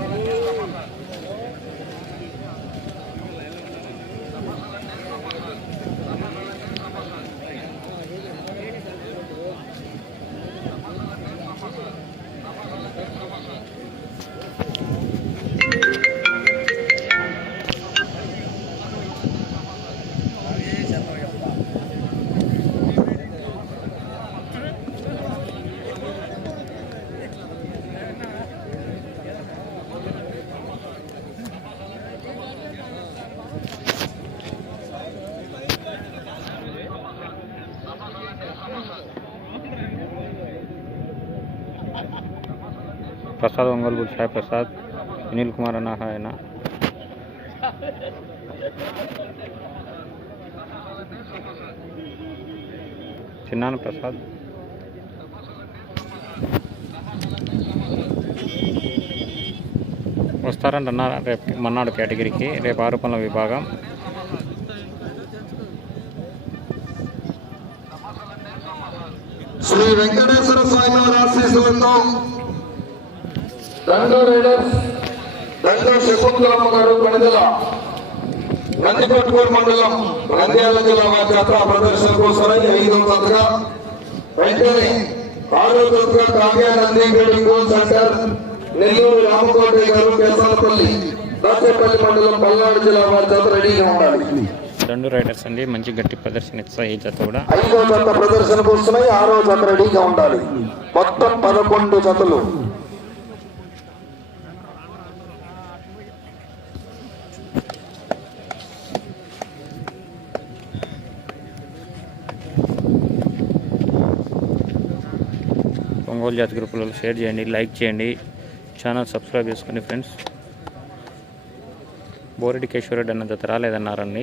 Yeah. Prasad Ongole Sai Prasad Sunil Kumar అన్న ఆయన చిన్నాన ప్రసాద్ వస్తారంట అన్నారు రేపు మన్నాడు కేటగిరీకి రేపు ఆరోపణల విభాగం. శ్రీ వెంకటేశ్వర స్వామి వారి ఆశీస్సులతో దండో రైడర్స్ దండో శకుంతలమ్మ గారు కొణిదల నందికొట్కూరు మండలం నంద్యాల జిల్లా వారి జాతర ప్రదర్శన కోసమై ఐదవ జతగా వెంటనే ఆరో జతగా కావ్య నంది గోల్ సెంటర్ నెల్లూరు రామకోటయ్య గారు కేసాలపల్లి దాచేపల్లి మండలం పల్నాడు జిల్లా వారి జాతర రెడీగా ఉండాలి. దండు రైడర్స్ అండి మంచి గట్టి ప్రదర్శన ఇస్తాయి ఈ జత కూడా. ఐదో జత ప్రదర్శన కోసమై ఆరో జత రెడీగా ఉండాలి. మొత్తం పదకొండు జతలు ఒంగోలు జాతి గ్రూపులలో షేర్ చేయండి లైక్ చేయండి. ఛానల్ సబ్స్క్రైబ్ చేసుకోండి ఫ్రెండ్స్ బోరెడ్డి కేశవరెడ్డి అన్న జత రాలేదన్నారండి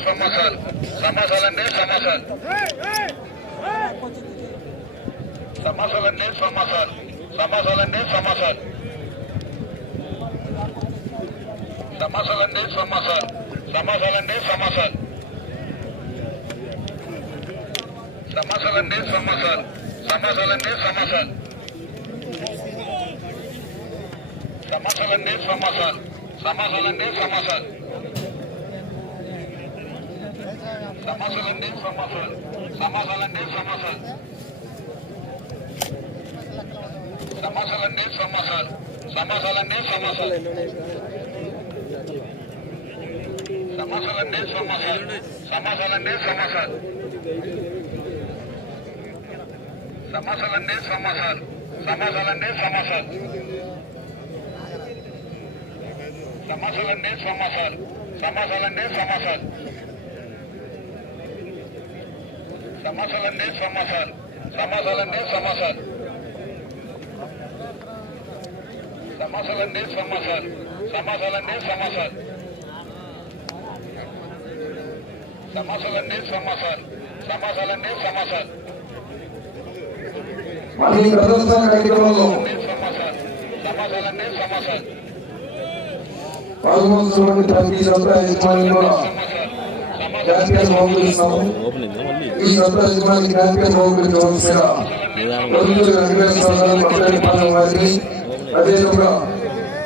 సమస్యలు సమస్యలండి సమస్యలు సమస్యలండి సమస్యలు సమస్యలండి సమస్యలు సమస్యలండి సమస్యలు సమస్యలండి సమస్యలు సమస్యలండి సమస్యలు సమస్యలండి సమస్యలు సమస్యలండి సమస్యలు సమస్యలండి సమస్యలు సమస్యలండి సమస్యలు సమస్యలండి సమస్యలు సమస్యలండి సమస్యలు సమస్యలండి సమస్యలు సమస్యలండి సమస్యలు సమస్యలండి సమస్యలు సమస్యలండి సమస్యలు సమస్యలండి సమస్యలు సమస్యలండి సమస్యలు సమస్యలండి సమస్యలు సమస్యలంటే సమస్యలు సమస్యలంటే సమస్యలు సమస్యలంటే సమస్యలు సమస్యలంటే సమస్యలు సమస్యలంటే సమస్యలు సమస్యలంటే సమస్యలు ఈ ప్రదర్శన కార్యక్రమంలో పాల్గొన్నటువంటి ప్రతి సంస్థ యజమానులు కూడా గ్రాఫియల్ మౌలిక ఈ సత్తా యజమాని గ్రాఫియల్ మౌలిక జోన్స్ మీద రోజులు వెంకటేశ్వరరావు పట్టణ పాలన వారిని అదేవిధంగా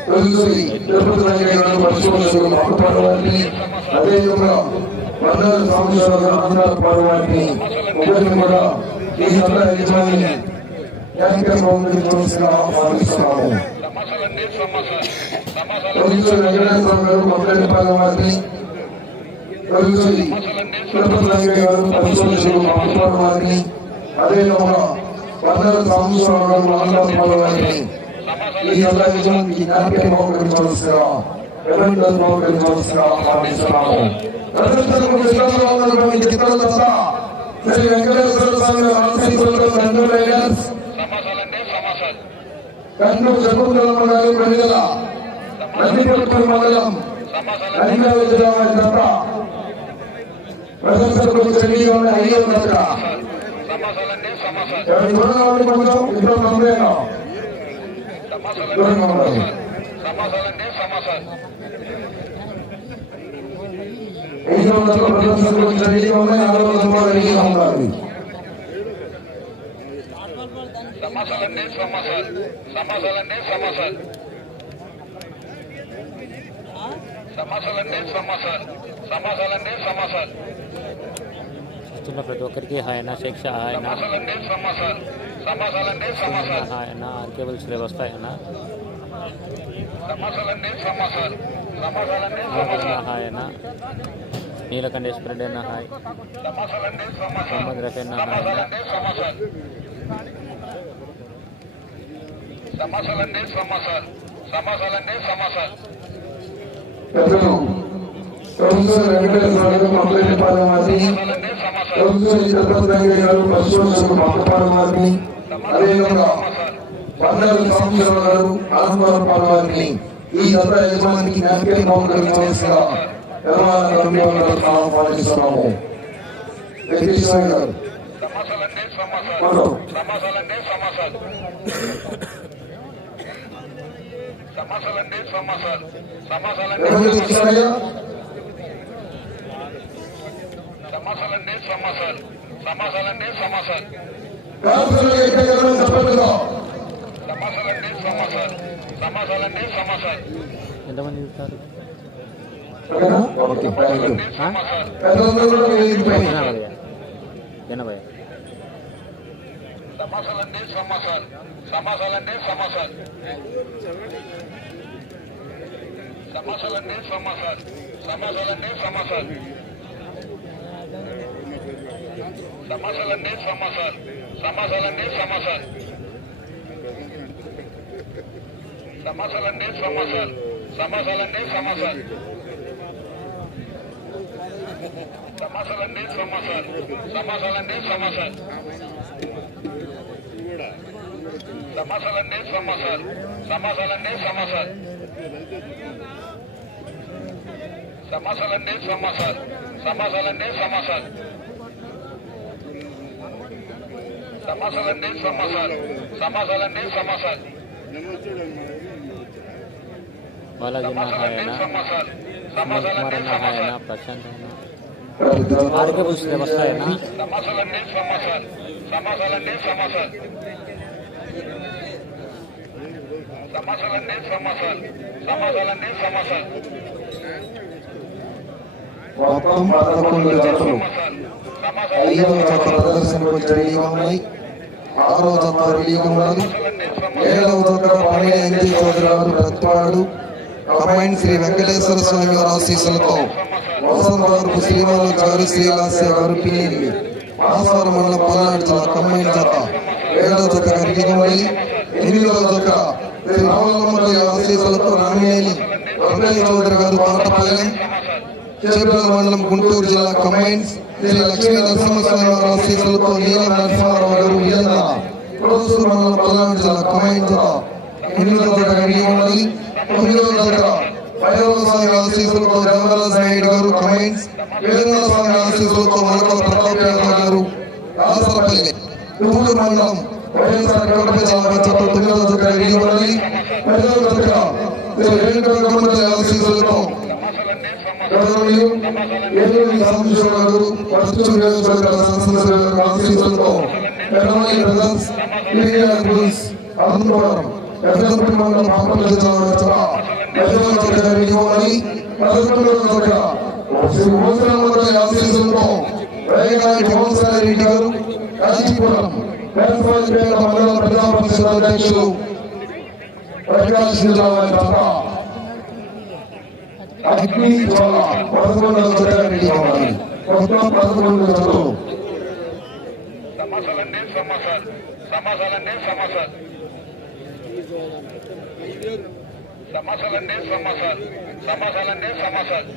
రోజులు తిరుపతి వెంకటేశ్వరరావు పశ్చిమ పట్టణ వారిని కూడా ఈ సత్తా యజమాని గ్రాఫియల్ మౌలిక జోన్స్ మీద ఆహ్వానిస్తున్నాము రోజులు వెంకటేశ్వరరావు లభించింది తిరుపతి గారు పరిశోధించిన మహాత్మారావు గారిని అదేవిధంగా వందల సంవత్సరాల మహాత్మారావు గారిని ఈ సందర్భంగా ఈ కార్యక్రమం గురించవలసిగా ఎవరిలో గురించవలసిగా మండలం ప్రశంసలు కొంచెం చెల్లిగా ఉన్నాయి అయ్యే ఉన్నట్టుగా దూరంగా ఉండి కొంచెం ఇద్దరు సందేహం దూరంగా సమాసాలండి సమాసాలు సమాసాలండి సమాసాలు ప్రతి ఒక్కరికి హాయన శిక్ష ఆయన ఆయన ఆర్కేబుల్ సిలబస్ ఆయన ఆయన నీలకంఠేశ్వర రెడ్డి అన్న హాయ్ మొహమ్మద్ రఫీ అన్న హాయ్ సమస్యలండి సమస్యలు సమస్యలండి సమస్యలు ప్రొఫెసర్ వెంకటేశ్వరరావు మమ్మల్ని పాలవారిని ప్రొఫెసర్ చంద్రశేఖర్ గారు పరశురావు పక్కపాలవారిని అదేవిధంగా బండారు సాంబశివరావు గారు ఆత్మరావు పాలవారిని ఈ జత యజమానికి న్యాప్కిన్ కౌంటర్ ఇవ్వాల్సిన నిర్మాణం కమిటీ ఆహ్వానిస్తున్నాము వెంకటేశ్వర గారు సమస్యలండి సమస్యలు సమస్యలండి సమాసాలండి సమాసాలు. సమాసాలండి సమాసాలు. సమాసాలండి సమాసాలు. సమాసాలండి సమాసాలు. ఎంతమంది చూస్తారు? ఎనభై. సమాసాలండి సమాసాలు. సమాసాలండి సమాసాలు. సమాసాలండి సమాసాలు. సమాసాలండి సమాసాలు. సమాసాలంటే సమాసాలు సమాసాలంటే సమాసాలు సమాసాలంటే సమాసాలు సమాసాలంటే సమాసాలు సమాసాలంటే సమాసాలు సమాసాలంటే సమాసాలు సమాసాలంటే సమాసాలు సమాసాలంటే సమాసాలు సమాసాలంటే సమాసాలు సమాసాలంటే సమాసాలు సమస్యలు సమస్యలండి సమస్యలు సమస్యలండి సమస్యలు బాలాజీ సమస్యలు కుమార్ అన్న ప్రశాంత్ ఆర్కేబుల్స్ రేపు వస్తాయన్న సమస్యలండి సమస్యలు సమస్యలండి సమస్యలు సమస్యలండి సమస్యలు సమస్యలండి సమస్యలు మొత్తం పదకొండు జతలు. ఐదవ జత ప్రదర్శనకు రెడీగా ఉన్నాయి. ఆరో జత రెడీగా ఉన్నారు ఏడవ జత పని ఎన్టీ చౌదరి గారు ప్రతిపాడు. కంబైన్ శ్రీ వెంకటేశ్వర స్వామి వారి ఆశీస్సులతో వసంతవరపు శ్రీమాను గారు శ్రీలాస్య గారు పిల్లింది. మాసవరం మండలం పల్నాడు జిల్లా కంబైన్ జత. ఏడవ జత రెడీగా ఉన్నాయి ఎనిమిదవ జత శ్రీ రామలమ్మ ఆశీస్సులతో రామినేని వెంకయ్య చౌదరి గారు పాటపాలెం చేపల మండలం గుంటూరు జిల్లా కంబైన్స్. శ్రీ లక్ష్మీ నరసింహస్వామి వారి ఆశీస్సులతో నీలం నరసింహారావు గారు విజయన ప్రొఫెసర్ మండలం పల్నాడు జిల్లా కంబైన్ జిల్లా ఎనిమిదవ జత కలిగి తొమ్మిదవ జత భైరవ స్వామి ఆశీస్సులతో దేవరాజ నాయుడు గారు కంబైన్స్ వీరేంద్ర స్వామి ఆశీస్సులతో ప్రతాప్ యాదవ్ గారు రాసరపల్లి మండలం వైఎస్ఆర్ కడప జిల్లా జత తొమ్మిదవ జత ఉండాలి పదవ జత ఆశీస్సులతో గౌరవనీయులు ఏలూరు రామకృష్ణ గారు పశ్చిమ నియోజకవర్గ శాసనసభ్యుల కాన్స్టిట్యూషన్లో Peddamalli brothers PDR police Prakash జిల్లా వారి తప్ప అగ్ని జ్వాల పదకొండు రెడీ అవ్వాలి మొత్తం పదకొండు జతలు సమస్యలండి సమస్యలు సమస్యలండి సమస్యలు సమస్యలండి సమస్యలు సమస్యలండి సమస్యలు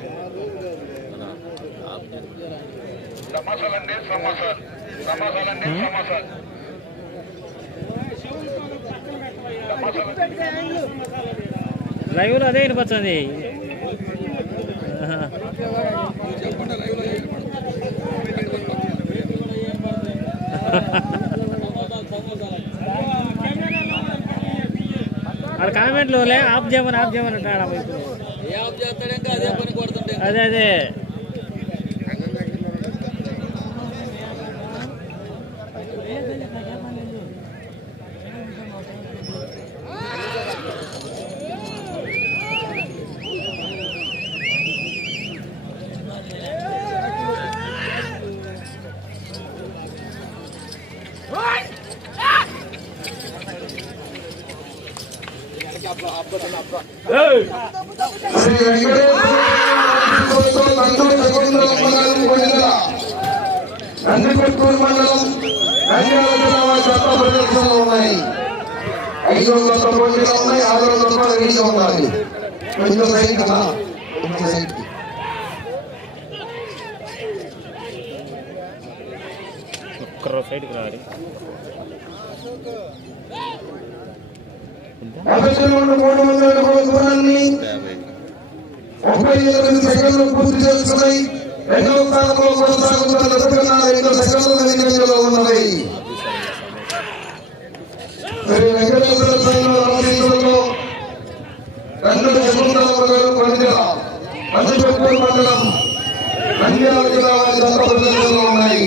సమస్యలండి సమస్యలు సమస్యలండి సమస్యలు లైవ్లో అదే వినిపించింది ఆడ కామెంట్లో ఆఫ్ చేయమని ఆఫ్ చేయమని అంటాడు అదే అదే. శ్రీ వెంకటేశ్వర నందూరు శకుంతల మండలం నందికొట్టూరు మండలం నంద్యాల జిల్లా ప్రదర్శనలు ఉన్నాయి ఐదో కొత్త పోటీలు ఉన్నాయి రెడీగా ఉండాలి కొంచెం సైడ్ కదా కొంచెం సైడ్ ఒక్కరో సైడ్కి రావాలి మొదటి నుండి మూడు వందల అడుగుల దూరాన్ని ముప్పై ఎనిమిది సెకండ్లు పూర్తి చేసుకున్నాయి రెండవ స్థానంలో కొనసాగుతున్న రెండు వెనుకంజలో వెంకటేశ్వర గారు మండలం నంద్యాల జిల్లా వారి దత్త ప్రదర్శనలో ఉన్నాయి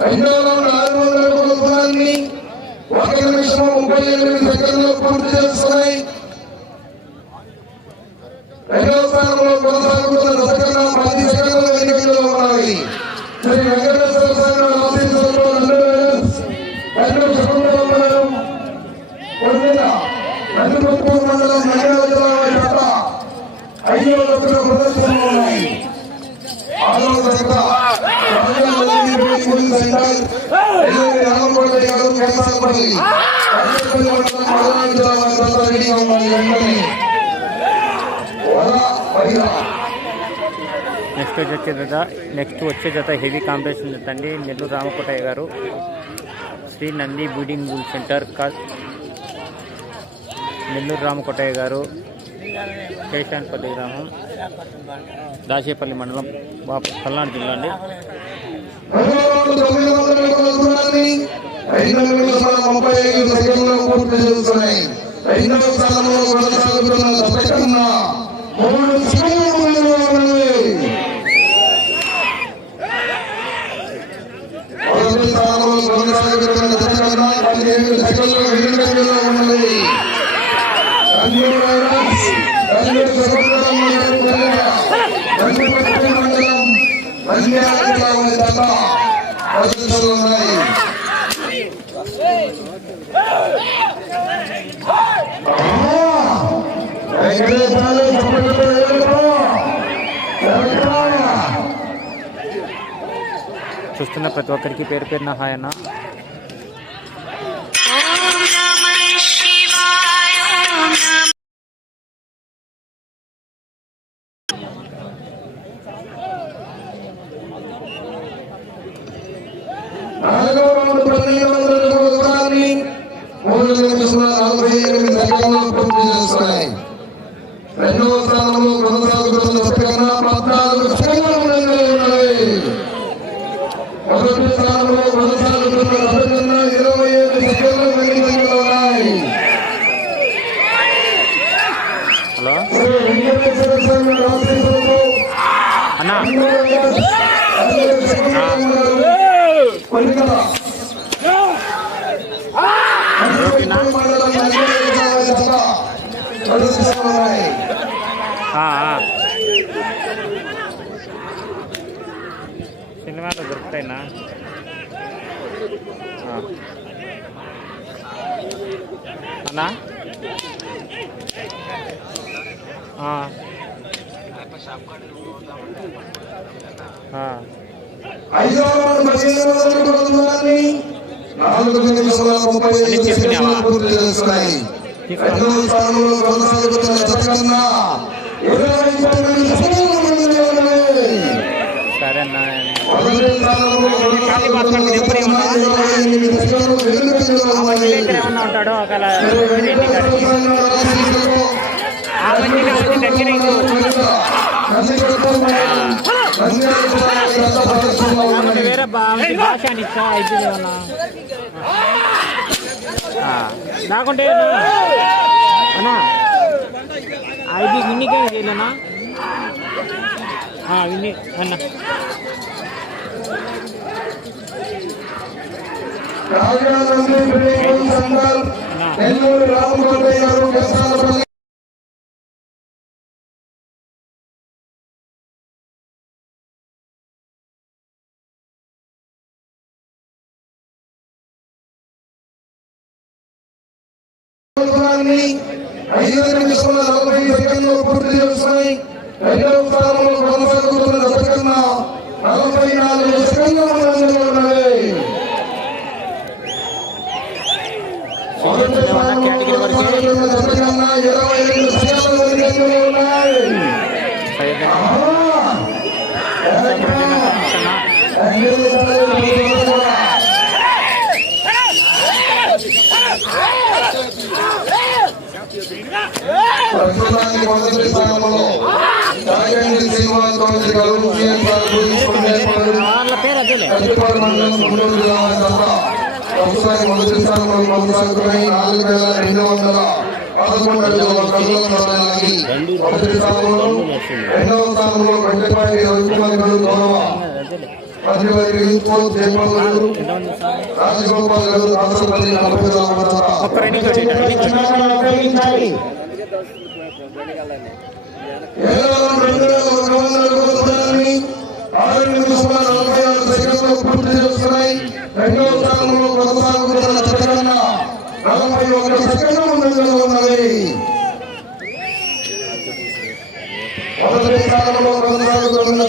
రెండో రౌండ్ ఆరు వందల అడుగుల ఒక నిమిషం ముప్పై ఎనిమిది సెకండ్లు పూర్తి చేసుకున్నాయి రెండవ స్థానంలో కొనసాగుతున్న పది సెకండ్ల వెనుకలో ఉన్నాయి. శ్రీ వెంకట స్వామి ఆశీస్సులతో రెండు శకుంతల మండలం పొందిన నందికొట్టూరు మండలం నంద్యాల జిల్లా వారి జత ఐదో దశల ప్రదర్శనలో ఉన్నాయి ఆరో దశ నెక్స్ట్ వచ్చే జత నెక్స్ట్ వచ్చే జత హెవీ కాంపిటీషన్ జత అండి. నెల్లూరు రామకోటయ్య గారు Sri Nandi breeding bull center కా నెల్లూరు రామకోటయ్య గారు కేశాన్పల్లి గ్రామం దాచేపల్లి మండలం బా- పల్నాడు జిల్లా అండి. ముప్పై ఐదు సెకండ్లు పూర్తి చేస్తున్నాయి రెండవ స్థానంలో కొనసాగుతున్న మూడు होकर की पैर पैर नहाया ना। సినిమాలో దొరుకుతాయినా. అన్నా. హైదరాబాద్ పదిహేను వందల బృందాన్ని నాలుగు నిమిషాల ముప్పై ఐదు సెకండ్లు పూర్తి చేసుకున్నాయి రెండవ స్థానంలో కొనసాగుతున్న జత కన్నా ఇరవై తొమ్మిది సెకండ్ల ముందుగా ఉన్నాయి. సరే అన్నా ఉంటాడో ఒకవేళ ఆ మంచిగా వచ్చి దగ్గర వేరే భాష ఇచ్చా అన్నా ఐదు ఇన్నికే చేయలేనా ఇన్ని అన్న రాజానంది ప్రేమ సంఘాల్ నెల్లూరు రామకోటయ్య గారు గసాలపల్లి ఐదు నిమిషముల నలభై సెకండ్లు పూర్తి చేసుకుని రెండవ స్థానంలో కొనసాగుతున్న జత కన్నా నలభై నాలుగు సెకండ్ల ముందంజలో ఉన్నవి మొదటి స్థానంలో కొనసాగుతున్న జత కన్నా ఇరవై రెండు సంవత్సరాలు ముందంజలో ఉన్నాయి. ప్రస్తుతానికి మొదటి స్థానంలో రాజండ్రి శ్రీనివాస్ కట్టిపాడు మండలం గుంటూరు జిల్లా ప్రస్తుతానికి మొదటి స్థానంలో కొనసాగుతున్నాయి నాలుగు వేల రెండు వందల పదకొండు అడుగుల మొదటి స్థానంలో రెండవ స్థానంలో రవికుమార్ గారు గౌరవ రాజగోపాల్ గారు నలభై పూర్తి రెండవ స్థానంలో కొనసాగుతున్న జగన్న నలభై ఒక్క సెకండ్ల ముందంజలో ఉన్నది. మొదటి స్థానంలో కొనసాగుతున్న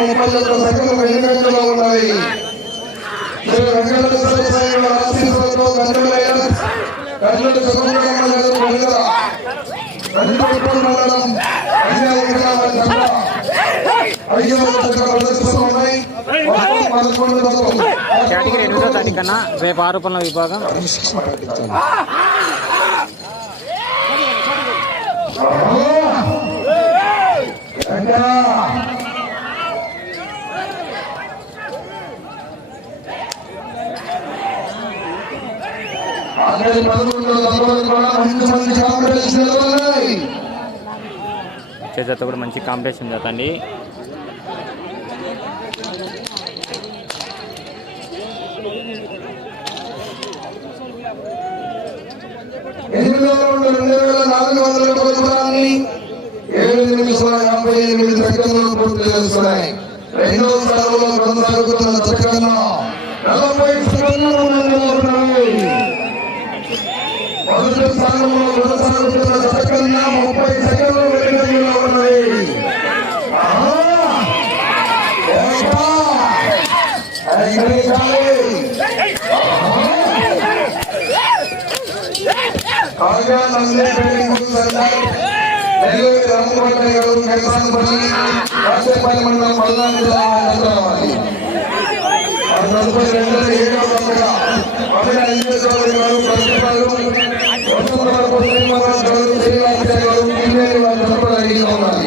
ముప్పై ఒక్క సెకండ్లు వెనుకంజలో ఉన్నది శ్రీ వెంకటేశ్వర స్వామి వారి ఆశీస్సులతో కేటగిరీ ఎనిమిదో తారీఖు కన్నా రేపు ఆరోపణల విభాగం వెంకన్న. పదకొండు కూడా మంచి కాంపిటీషన్ జాతండి వచ్చే జత కూడా మంచి కాంపిటీషన్ జత అండి ఎనిమిదో రౌండ్ రెండు వేల నాలుగు వందల దూరాన్ని ఏడు నిమిషాల యాభై ఎనిమిది సెకండ్లు పూర్తి చేస్తున్నాయి. రెండో స్థానంలో కొనసాగుతున్న సెకండ్ నలభై సెకండ్లు ఉన్నాయి మొదటి స్థానంలో కొనసాగుతున్న ముప్పై సెకండ్లు వెనుకంజలో ఉన్నాయి ఆహా! ఏకా! అగ్నికాలి! కాగా నందే నెల్లూరు రామకోట గారు కైసానపల్లి రాజపల్లి మండలం పల్నాడు జిల్లా రెండు ఏడవ సంవత్సర పదిహేను అంజలి చౌదరి గారు ప్రస్తుతాలు వసంతవరపు శ్రీనివాస గారు శ్రీనివాస గారు కిన్నెరి వారి తదుపరి రెడీగా ఉన్నారు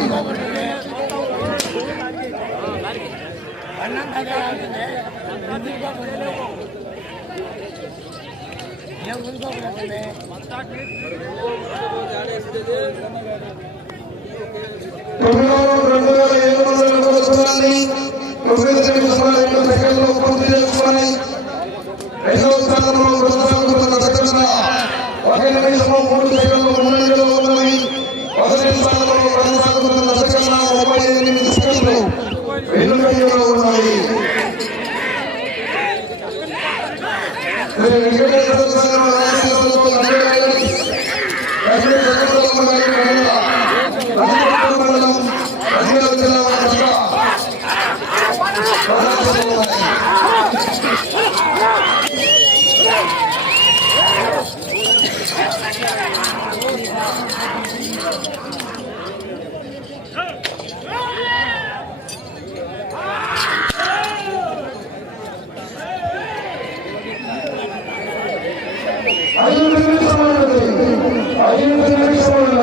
తొమ్మిదవ రౌండ్ రెండు వేల ఏడు వందల అడుగుల దూరాన్ని తొమ్మిది నిమిషాల రెండు సెకండ్లు పూర్తి చేసుకొని రెండవ స్థానంలో కొనసాగుతున్న సెకండ్ల ఒక నిమిషము మూడు సెకండ్లు ముందంజలో ఉన్నవి మొదటి స్థానంలో కొనసాగుతున్న సెకండ్ల ముప్పై ఎనిమిది సెకండ్లు వెనుకంజలో ఉన్నాయి శ్రీ వెంకటేశ్వర స్వామి ఆశీస్సులతో నడిపేయాలి. లక్ష్మీ జగన్మోహన్ గారి మహిళ రాజపట్నం మండలం రంగారెడ్డి జిల్లా వారి పట్ల పోరాటాలు ఉన్నాయి. ఐదు నిమిషములు ఐదు నిమిషములు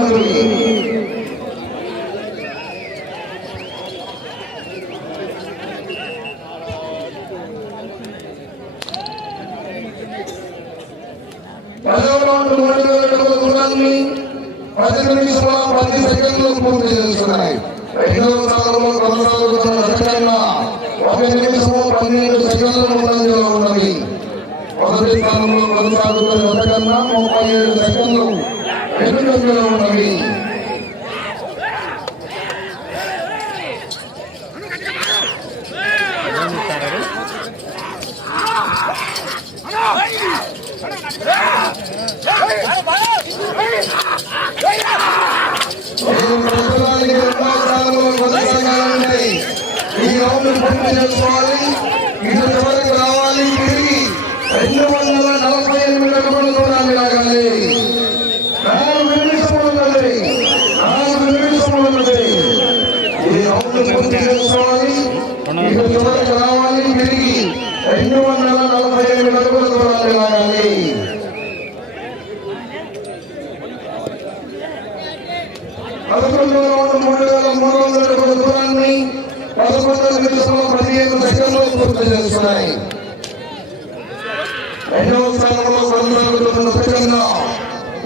పదవ రౌండ్ మూడు వేల అడుగుల పూర్తి చేస్తున్నాయి రెండవ స్థానంలో కొనసాగుతున్న సెకండ్ల ఒక నిమిషము పన్నెండు సెకండ్ల ముందంజలో ఉన్నది మొదటి స్థానంలో కొనసాగుతున్న సెకండ్ల ముప్పై ఏడు సెకండ్లు వెనుకంజలో ఉన్నవి ఈ రౌండ్ పూర్తి చేసుకోవాలి ఇటు చివరికి రావాలి తిరిగి రెండు వందల నలభై ఎనిమిది అడుగుల దూరాన్ని లాగాలి నాలుగు నిమిషములు ఉన్నది నాలుగు నిమిషములు ఉన్నది ఈ రౌండ్ పూర్తి చేసుకోవాలి ఇటు చివరికి రావాలి తిరిగి రెండు వందల నలభై ఎనిమిది అడుగుల దూరాన్ని లాగాలి పదకొండు రౌండ్ మూడు వేల మూడు వందల అడుగుల దూరాన్ని పదకొండు వందల నిమిషంలో పదిహేను సెకండ్లు పూర్తి చేస్తున్నాయి రెండవ స్థానంలో కొనసాగుతున్న సెకండ్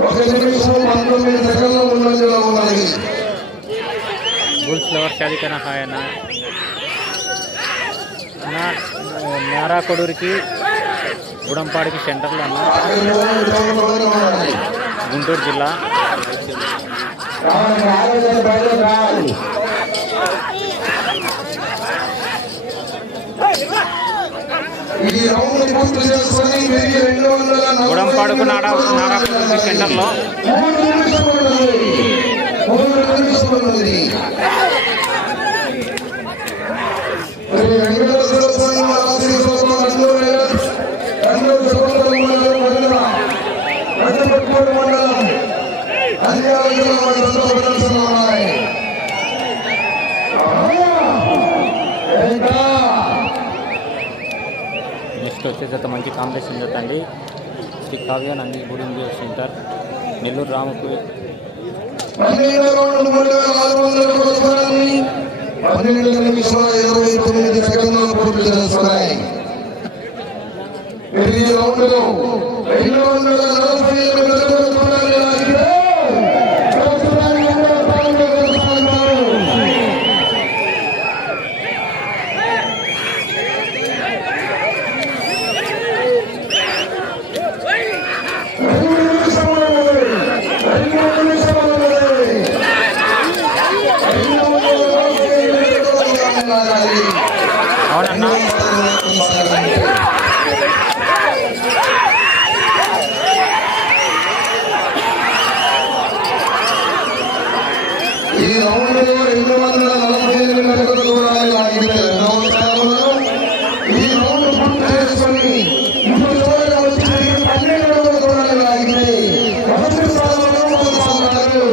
ఒక నిమిషం పంతొమ్మిది సెకండ్లు ముందంజలో ఉన్నది బుల్స్ లవర్ శాలికన హాయ్ నారా కొడూరికి గుడంపాడికి సెంటర్లో అన్న గుంటూరు జిల్లా రావాలి, ఆలోచన బయటకు రావాలి. ఈ రౌండ్ పూర్తి చేసుకొని రెండు వందల సెంటర్లో మూడు మూడు నెక్స్ట్ వచ్చే జత మంచి కాంపిటీషన్ జత శ్రీ కావ్య నంది గుడి సెంటర్ నెల్లూరు రామకు పన్నెండు రౌండ్ నిమిషాల ఇరవై తొమ్మిది సెకండ్లు పూర్తి చేస్తున్నాయి ఈ రౌండ్ రెండు వందల నలభై ఎనిమిది అడుగుల దూరాన్ని లాగితే ప్రస్తుతానికి రెండవ స్థానంలో కొనసాగుతారు. రెండు నిమిషములు ఉన్నది. రెండు నిమిషములు ఉన్నది. రెండు వందల నలభై ఎనిమిది అడుగుల దూరాన్ని లాగాలి. అవునన్నా ఈ రౌండ్లో రెండు వందల నలభై ఎనిమిది అడుగుల దూరాన్ని లాగితే రెండవ స్థానంలో ఈ రౌండ్ పూర్తి చేసుకొని ఇప్పుడు చివరిగా వచ్చి తిరిగి పన్నెండు అడుగుల దూరాన్ని లాగితే మొదటి స్థానంలో కొనసాగుతారు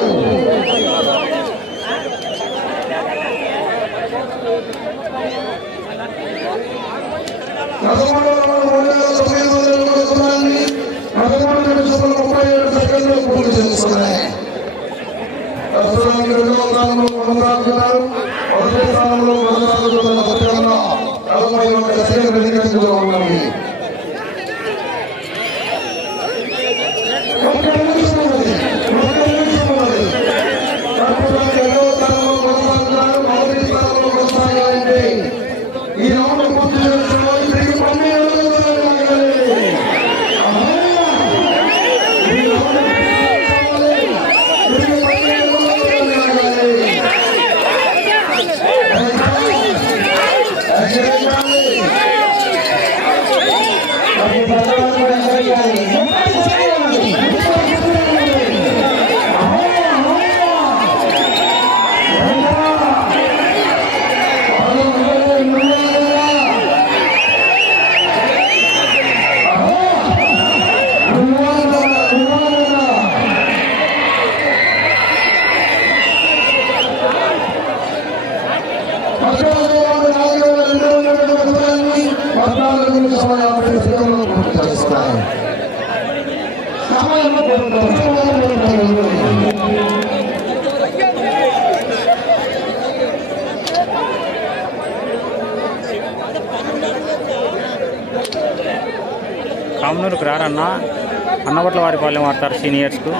పదమూడు రౌండ్ మూడు వేల తొమ్మిది వందల అడుగుల దూరాన్ని పదమూడు నిమిషముల ముప్పై ఏడు సెకండ్లు పూర్తి చేస్తున్నాయి ప్రస్తుతానికి రెండవ స్థానంలో కొనసాగుతున్నారు మొదటి స్థానంలో కొనసాగుతున్న సత్యన్న నలభై ఒక్క సెకండ్ ఒక్క నిమిషం ఉన్నది ఒక్క నిమిషం ఉన్నది ప్రస్తుతానికి రెండవ స్థానంలో కొనసాగుతున్నారు మొదటి స్థానంలో కొనసాగాలంటే ఈ రౌండ్ పూర్తి చేసుకోవాలి తిరిగి పన్నెండు వందల లాగాలి. ఆహా! ఈ రౌండ్ పూర్తి చేసుకోవాలి. తిరిగి పన్నెండు వందల లాగాలి. కామనూరుకు రారన్నా. అన్నవట్ల వారి పాలెం వాడతారు సీనియర్స్కు.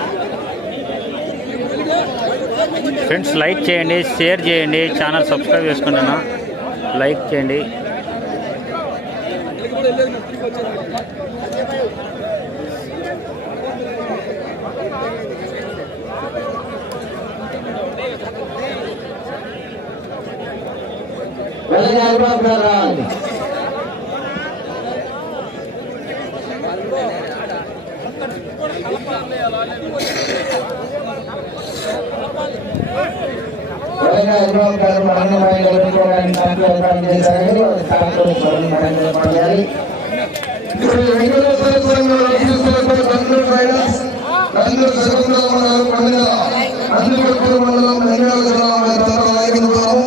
ఫ్రెండ్స్ లైక్ చేయండి షేర్ చేయండి ఛానల్ సబ్స్క్రైబ్ చేసుకుంటున్నా. అన్న లైక్ చేయండి శ్రీ వెంకటేశ్వర స్వామి వారు ఆశీస్సులతో కర్నూలు రైడర్స్ కర్నూలు శకుంతల మండలం మండలం నంద్యాల జిల్లా వారి తరఫున నాయకుల ద్వారా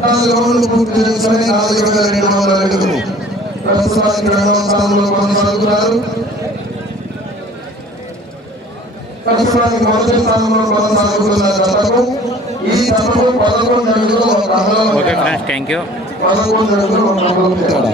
పద్నాలుగు రౌండ్లు పూర్తి చేసుకుని నాలుగు వేల రెండు వందల అడుగులు. ప్రస్తుతానికి రెండవ స్థానంలో కొనసాగుతున్నారు ప్రస్తుతానికి మొదటి స్థానంలో కొనసాగుతున్న జతకు ఈ జతకు పదకొండు అడుగులు ఒక అమలు. పదకొండు అడుగులు ఒక అమలు తేడా